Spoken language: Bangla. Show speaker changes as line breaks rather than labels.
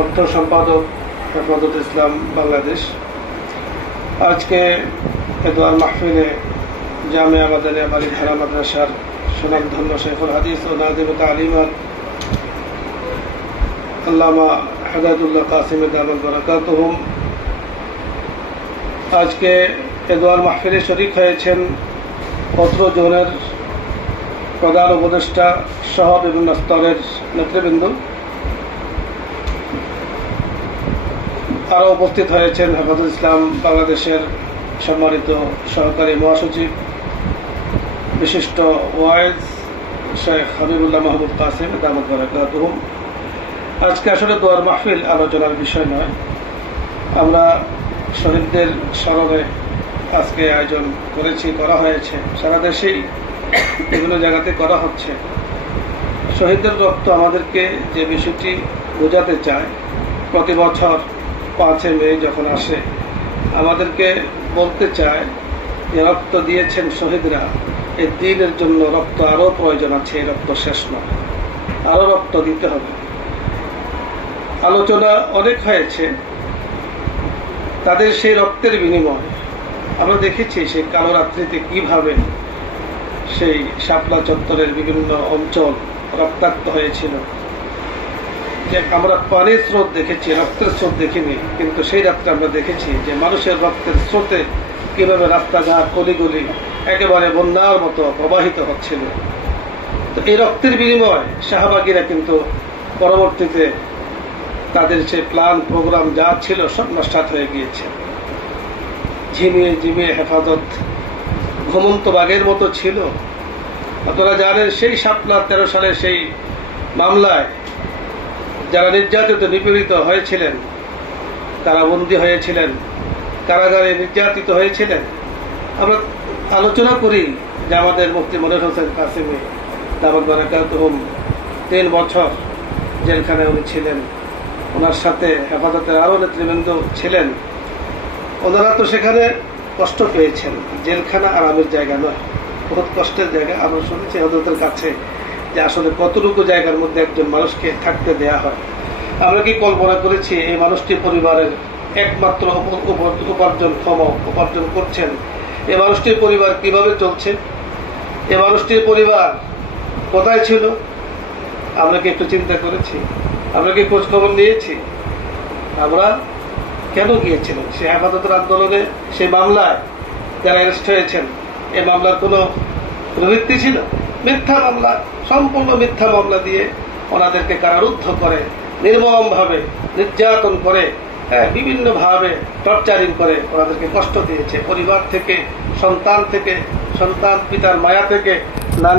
অর্থ সম্পাদক হেফাজত ইসলাম বাংলাদেশ। আজকে এদোয়ার মাহফিলে বাড়ি ধারা মাদ্রাসার শেখুল হাদিস ও আল্লামা হেদায়তুল্লাহ কাসিম আজকে এদোয়ার মাহফিলে শরিক হয়েছেন পত্র জোনের প্রধান উপদেষ্টা সহ বিভিন্ন স্তরের নেতৃবৃন্দ আরও উপস্থিত হয়েছেন হেফাজুল ইসলাম বাংলাদেশের সম্মানিত সহকারী মহাসচিব, বিশিষ্ট ওয়াইজ শেখ হাবিবুল্লাহ মাহমুদ কাসিম দামদ বারাকাতুহুম আজকে আসলে দোয়ার মাহফিল আলোচনার বিষয় নয়। আমরা শহীদদের স্মরণে আজকে আয়োজন করেছি, করা হয়েছে। সারা দেশেই বিভিন্ন জায়গাতে করা হচ্ছে। শহীদদের রক্ত আমাদেরকে যে বিষয়টি বোঝাতে চায়, প্রতি বছর পাঁচে মে যখন আসে, আমাদেরকে বলতে চায় যে রক্ত দিয়েছেন শহীদরা এই দিনের জন্য রক্ত আরও প্রয়োজন আছে, এই রক্ত শেষ নয়, আরও রক্ত দিতে হবে। আলোচনা অনেক হয়েছে, তাদের সেই রক্তের বিনিময়। আমরা দেখেছি সেই কালো রাত্রিতে কীভাবে সেই শাপলা চত্বরের বিভিন্ন অঞ্চল রক্তাক্ত হয়েছিল। যে আমরা পানির স্রোত দেখেছি, রক্তের স্রোত দেখিনি, কিন্তু সেই রাত্রে আমরা দেখেছি যে মানুষের রক্তের স্রোতে কীভাবে রাস্তাঘাট, গলিগুলি একেবারে বন্যার মতো প্রবাহিত হচ্ছিল। তো এই রক্তের বিনিময় শাহবাগীরা কিন্তু পরবর্তীতে তাদের সে প্ল্যান, প্রোগ্রাম যা ছিল সব নস্টাত হয়ে গিয়েছে। ঝিমিয়ে ঝিমিয়ে হেফাজত ঘুমন্ত বাঘের মতো ছিল। আপনারা জানেন সেই সাতলা তেরো সালে সেই মামলায় যারা নির্যাতিত, নিপীড়িত হয়েছিলেন, তারা বন্দী হয়েছিলেন, কারাগারে নির্যাতিত হয়েছিলেন। আমরা আলোচনা করি যে আমাদের মুফতি মনির হোসেন কাসিমি দামদ বারাকাতুহুম তিন বছর জেলখানায় উনি ছিলেন। ওনার সাথে হেফাজতের আরও নেতৃবৃন্দ ছিলেন। ওনারা তো সেখানে কষ্ট পেয়েছেন। জেলখানা আরামের জায়গা নয়। বহুত কষ্টের জায়গা। আমরা শুনেছি হজরতের কাছে যে আসলে কতটুকু জায়গার মধ্যে একজন মানুষকে থাকতে দেয়া হয়। আমরা কি কল্পনা করেছি এই মানুষটি পরিবারের একমাত্র উপ- উপ- উপার্জন করছেন? এই মানুষটির পরিবার কীভাবে চলছে? এই মানুষটির পরিবার কোথায় ছিল? আমরা কি একটু চিন্তা করেছি? আমরা কি খোঁজ খবর নিয়েছি? আমরা কেন গিয়েছিলেন সে হেফাজতের আন্দোলনে, সে মামলায় যারা অ্যারেস্ট হয়েছেন, এ মামলার কোনো প্রবৃত্তি ছিল? মিথ্যা মামলা, সম্পূর্ণ মিথ্যা মামলা দিয়ে ওনাদেরকে কারারুদ্ধ করে, নির্মমভাবে নির্যাতন করে হ্যাঁ বিভিন্নভাবে টর্চারিং করে ওনাদেরকে কষ্ট দিয়েছে। পরিবার থেকে, সন্তান থেকে, সন্তান পিতার মায়া থেকে